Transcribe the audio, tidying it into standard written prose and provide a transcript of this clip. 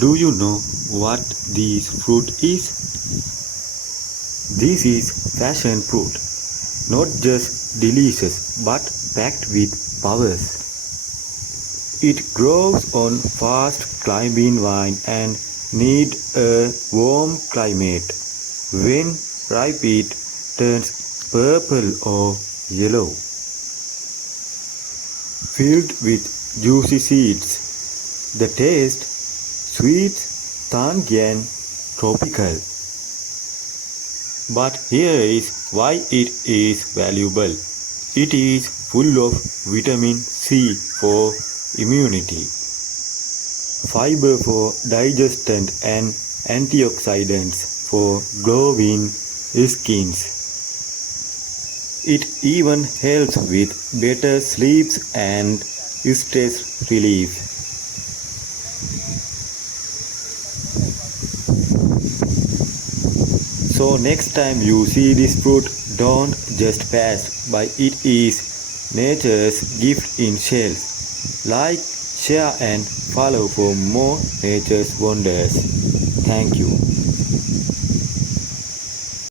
Do you know what this fruit is? This is passion fruit, not just delicious but packed with powers. It grows on fast climbing vine and need a warm climate. When ripe it turns purple or yellow. Filled with juicy seeds. The taste sweet, tangy and tropical. But here is why it is valuable. It is full of vitamin C for immunity, fiber for digestion and antioxidants for glowing skins. It even helps with better sleep and stress relief. So next time you see this fruit, don't just pass by. It is nature's gift in shells. Like, share and follow for more nature's wonders. Thank you.